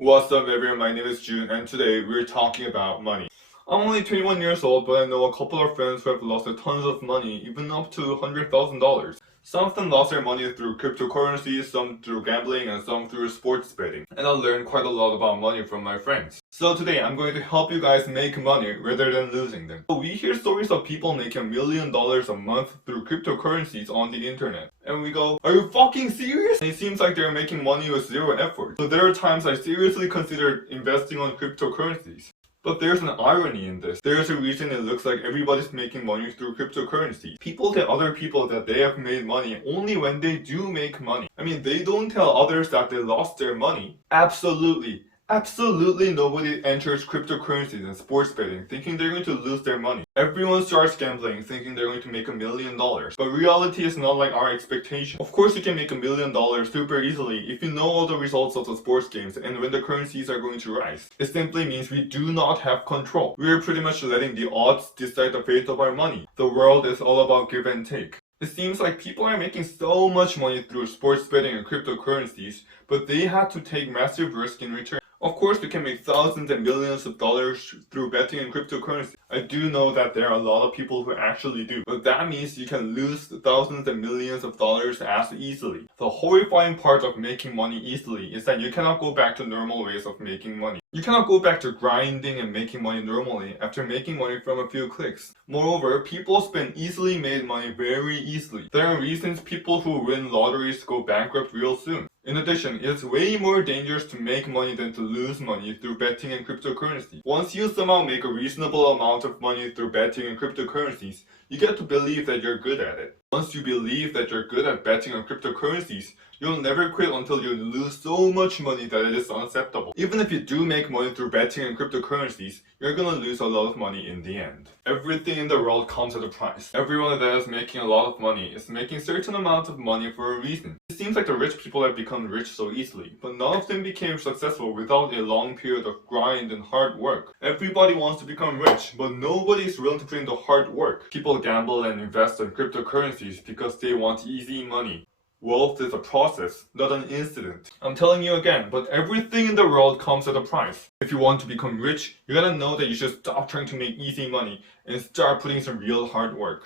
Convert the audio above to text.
What's up everyone, my name is June and today we're talking about money. I'm only 21 years old, but I know a couple of friends who have lost tons of money, even up to $100,000. Some of them lost their money through cryptocurrencies, some through gambling, and some through sports betting. And I learned quite a lot about money from my friends. So today I'm going to help you guys make money rather than losing them. So we hear stories of people making $1 million a month through cryptocurrencies on the internet. And we go, are you fucking serious? And it seems like they're making money with zero effort. So there are times I seriously considered investing on cryptocurrencies. But there's an irony in this. There's a reason it looks like everybody's making money through cryptocurrency. People tell other people that they have made money only when they do make money. I mean, they don't tell others that they lost their money. Absolutely nobody enters cryptocurrencies and sports betting thinking they're going to lose their money. Everyone starts gambling thinking they're going to make $1 million. But reality is not like our expectation. Of course you can make $1 million super easily if you know all the results of the sports games and when the currencies are going to rise. It simply means we do not have control. We are pretty much letting the odds decide the fate of our money. The world is all about give and take. It seems like people are making so much money through sports betting and cryptocurrencies, but they had to take massive risk in return. Of course, we can make thousands and millions of dollars through betting and cryptocurrency. I do know that there are a lot of people who actually do, but that means you can lose thousands and millions of dollars as easily. The horrifying part of making money easily is that you cannot go back to normal ways of making money. You cannot go back to grinding and making money normally after making money from a few clicks. Moreover, people spend easily made money very easily. There are reasons people who win lotteries go bankrupt real soon. In addition, it's way more dangerous to make money than to lose money through betting and cryptocurrency. Once you somehow make a reasonable amount of money through betting and cryptocurrencies, you get to believe that you're good at it. Once you believe that you're good at betting on cryptocurrencies, you'll never quit until you lose so much money that it is unacceptable. Even if you do make money through betting and cryptocurrencies, you're gonna lose a lot of money in the end. Everything in the world comes at a price. Everyone that is making a lot of money is making certain amount of money for a reason. It seems like the rich people have become rich so easily, but none of them became successful without a long period of grind and hard work. Everybody wants to become rich, but nobody is willing to put in the hard work. People gamble and invest in cryptocurrencies because they want easy money. Wealth is a process, not an incident. I'm telling you again, but everything in the world comes at a price. If you want to become rich, you gotta know that you should stop trying to make easy money and start putting some real hard work.